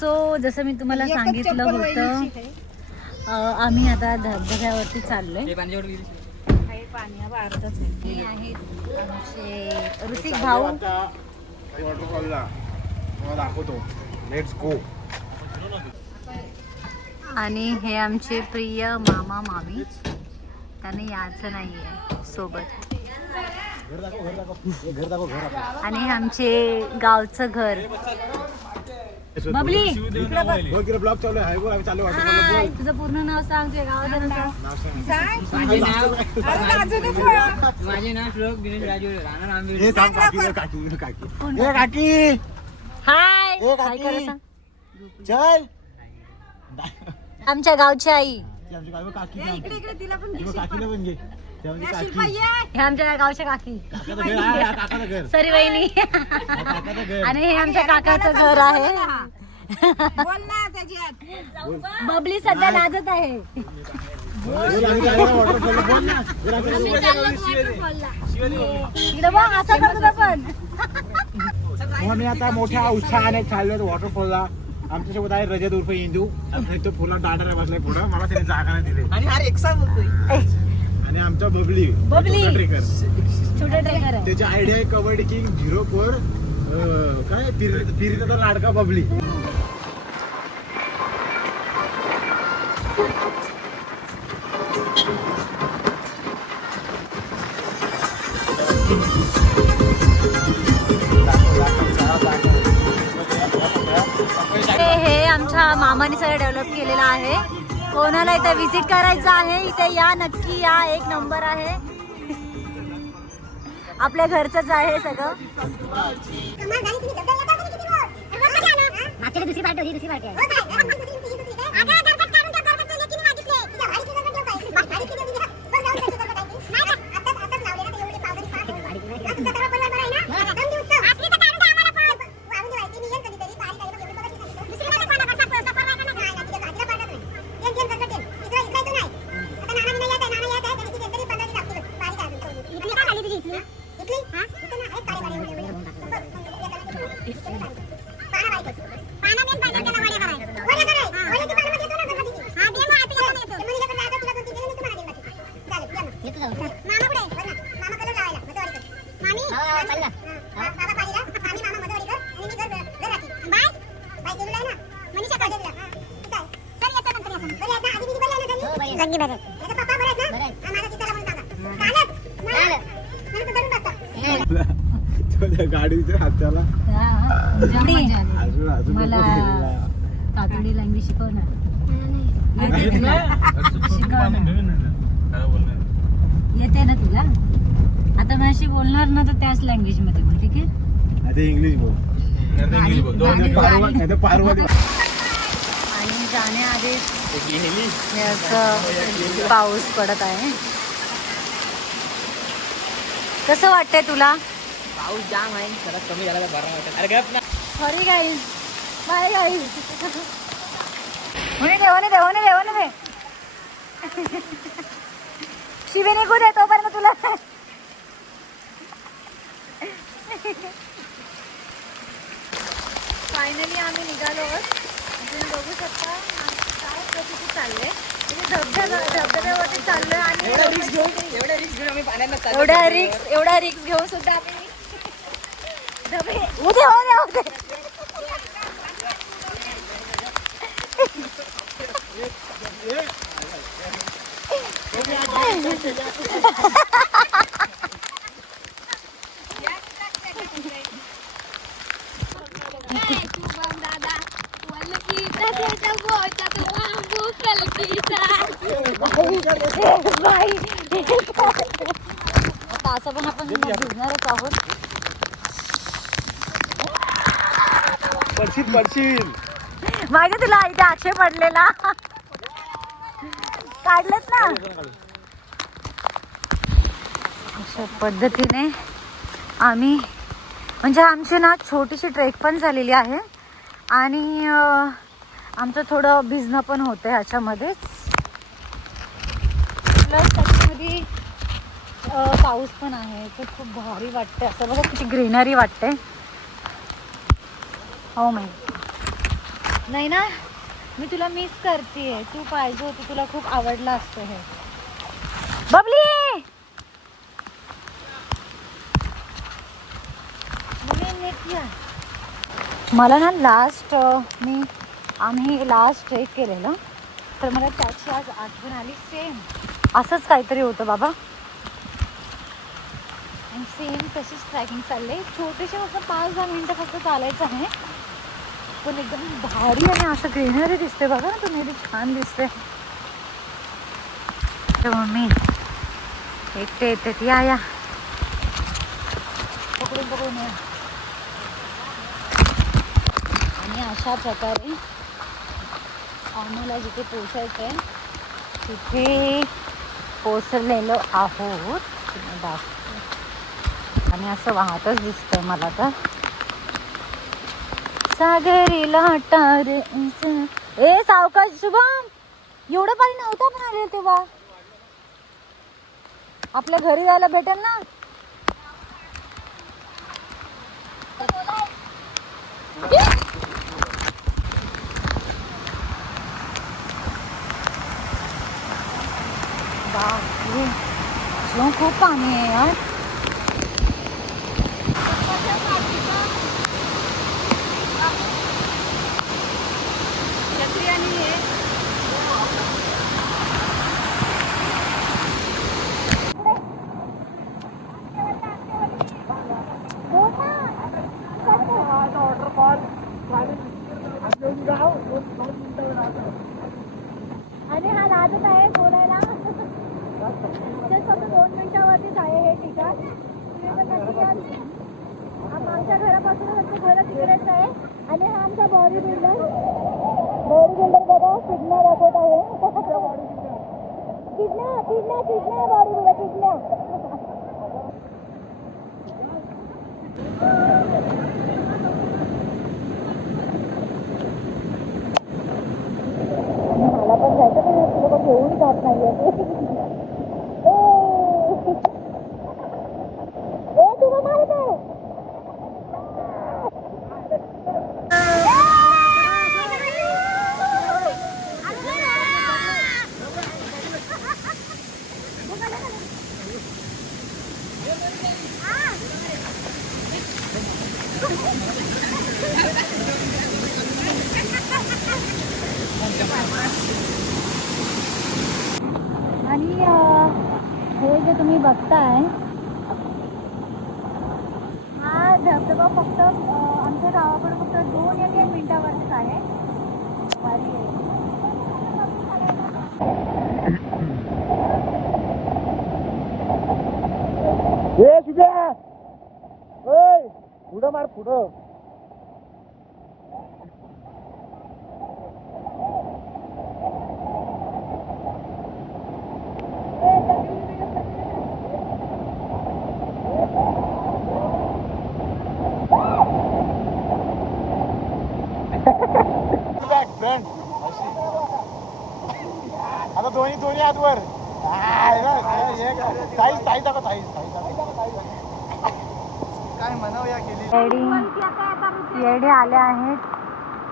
So जसं मी तुम्हाला सांगितलं होतं, आम्ही आता धबधब्यावरती चाललोय. हे आहेत आमचे ऋतिक भाऊ. Let's go. आणि हे आमचे प्रिय मामा मामी, त्याने यायचं नाहीये सोबत. आणि हे आमचे गावचं घर. बबली इकडे बघ. ब्लॉग चालू आहे. बोल, आम्ही चालू आहे. हाय, तुझं पूर्ण नाव सांग, तुझ्या गावाचं नाव सांग. माझे नाव श्लोक दिनेश राजू, राहणार आंबेड. हे सांग काकी. ए काकी, हाय ए हाय करा काकी, सांग. चल. आमच्या गावची आई. आमची काय काकी ना. काकीला पण घे. त्यामध्ये काकी. हे आमच्या गावच्या काकी काकाचं घर आहे, हा काकाचं घर. सरी वहिनी. काकाचं घर. आणि हे आमच्या काकाचं घर आहे. बबली सध्या लाजत आहे. बोल, आम्ही चाललो वॉटरफॉल. बोल ना. इकडे बघ, असं करतो आपण. आम्ही आता मोठ्या उत्साहाने चाललो वॉटरफॉलला. आमच्यासोबत आहे रजत उर्फ इंदू. तो फुला डाटाला बसलाय पुढं. मला त्याने जागा नाही दिली. आणि हा रिक्षा बोलतोय. आणि आमचा बबली ट्रेकर. छोटा ट्रेकर आहे. त्याची आयडिया आहे कबड्डी किंग 04 काय फिरता लाडका बबली. हे आमच्या मामाने सगळं डेव्हलप केलेलं आहे. कोणाला इथे विजिट करायचं आहे, इथे या, नक्की या. एक नंबर आहे. आपल्या घरचंच आहे सगळं. दुसरी पार्टी होती, दुसरी पार्टी आहे. गाडीच्या हाताला मला कातडी लँग्वेज शिकवणार. येते ना तुला? आता माझ्याशी बोलणार ना तर त्याच लँग्वेज मध्ये बोल, ठीक आहे? आता इंग्लिश बोल. पार्वती. आणि जाण्याआधीच असं पाऊस पडत आहे. कसं वाटतंय तुला? पाऊस जाम आहे. जरा कमी झाला तर बरं वाटत. अरे गप ना. Sorry guys, bye guys. होणे दे. शिवे निघू दे तोपर्यंत तुला. फायनली आम्ही निघालो आहोत. तुम्ही बघू शकता काय कसं चाललंय. धबधब्यावरती चाललोय आणि एवढा रिक्स घेऊन आम्ही पाण्यात चाललो. एवढा रिक्स घेऊन सुद्धा आम्ही उद्या आता असं पण आपण भिजणारच आहोत. पडशील. माहिती तुला इथे अक्षय पडलेला. काढलेत ना. अशा पद्धतीने आम्ही म्हणजे आमची ना छोटीशी ट्रेक पण झालेली आहे आणि आमचं थोडं भिजणं पण होतं ह्याच्यामध्येच. प्लस त्याच्यामध्ये पाऊस पण आहे. तर खूप भारी वाटते. असं बघा किती ग्रीनरी वाटते. हो माय. नाही ना, मी तुला मिस करते. तू पाहिजे होती, तुला खूप आवडलं असतं हे. बबली मला ना आम्ही लास्ट ट्रेक केलेलं, तर मला त्याची आज आठवण आली. सेम असंच काहीतरी होतं बाबा, आणि सेम तशीच ट्रॅकिंग चालले. छोटेसे फक्त 5-10 मिनटं फक्त चालायचं आहे, पण एकदम भारी आणि असं ग्रीनरी दिसते बघा ना तुम्ही, छान दिसते. तर मम्मी एकटे येते या पकडून या. आणि अशा प्रकारे आम्हाला जिथे पोचायचं आहे तिथे पोचलेलो आहोत. आणि असं वाहतच दिसतंय मला तर. सागरी लाटार ए सावकाश शुभम, एवढं पाणी नव्हतं पण आले तेव्हा. आपल्या घरी जायला भेटेल ना. बापरे, खूप पाणी आहे यार. आणि हा लाजत आहे बोलायला. फक्त 2 मिनिटावरतीच आहे हे ठिकाण. आमच्या घरापासूनच आमचं घर तिकडेच आहे. आणि हा आमचा बॉडी बिल्डर बघा किडण्या दाखवत आहे. किडण्या बॉडी बिल्डर किडण्या. मला पण जायचं, पण तुला पण घेऊन जात नाहीये. तुला माहित आहे आणि हे जे तुम्ही बघताय हा धबधबा फक्त आमच्या गावाकडे फक्त 2 या 3 मिनिटावरच आहे. पुढं मार पुढं. आता दोन्ही हात वर. काय म्हणावं या केली. सीआयडी आले आहेत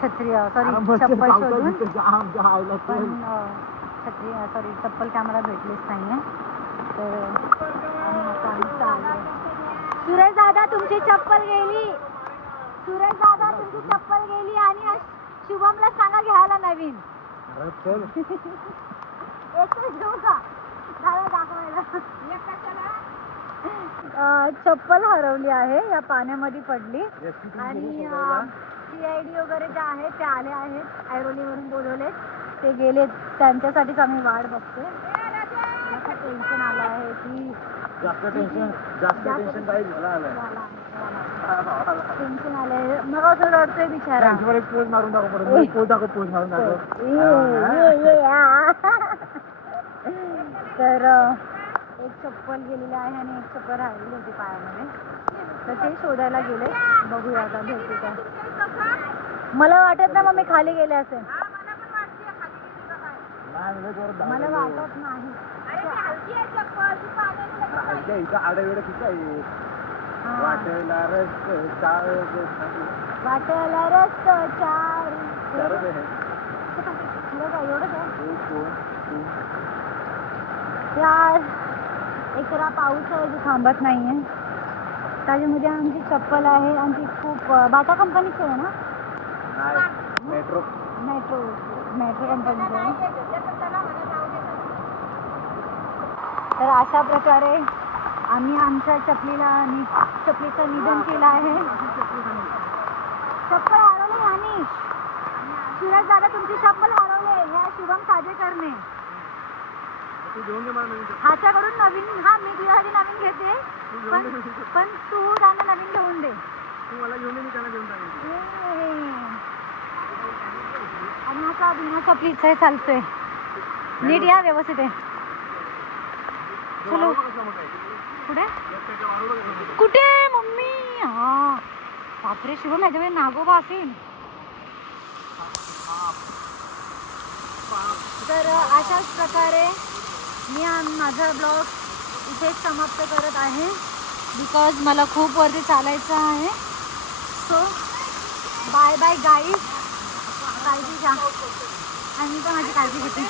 चप्पल शोधून, पण चप्पल काय मला भेटलीच नाहीये. तर सुरेश दादा तुमची चप्पल गेली. आणि शुभमला सांगा घ्यायला नवीन. चप्पल हरवली आहे, या पाण्यामध्ये पडली. आणि सीआयडी वगैरे जे आहेत ते आले आहेत, ऐरोलीवरून बोलवले, ते गेले. त्यांच्यासाठीच आम्ही वाट बघतोय. खूप टेन्शन आलं आहे की जास्त टेन्शन काही झालं. टेन्शन आलंय, मग असं रडतोय बिचारा. पोज मारून दाखव, पोज मारून दाखव. तर एक चप्पल गेलेली आहे आणि एक चप्पल राहिलेली होती पायामध्ये, तर ते शोधायला गेले. बघूया आता भेटू का. मला वाटत ना मग मी खाली गेले असेल, मला वाटत नाही. वाटेला रस्त चार यार एकरा पाऊस आहे जो थांबत नाही आहे. त्याच्यामध्ये आमची चप्पल आहे आणि ती खूप बाटा कंपनीची आहे ना. मेट्रो मेट्रो मेट्रो कंपनीची आहे. तर अशा प्रकारे आम्ही आमच्या चपलीचं निधन केलं आहे. चप्पल हरवले आणि सुरज दादा तुमची चप्पल हरवले. या शुभम साजेकरने ह्याच्याकडून नवीन. हा मी तुझ्यासाठी नवीन घेते पण तू त्यांना नवीन घेऊन दे. आणि आता बिना चपलीचा चालतोय. नीट या व्यवस्थित आहे. चलो कुठे कुठे मम्मी. हा बापरे शिवम ह्याच्यामध्ये नागोबा असेल. तर अशाच प्रकारे मी माझा ब्लॉग इथेच समाप्त करत आहे. बिकॉज मला खूप वरती चालायचं आहे. So bye bye guys. काळजी घ्या आणि मी पण माझी काळजी घेते.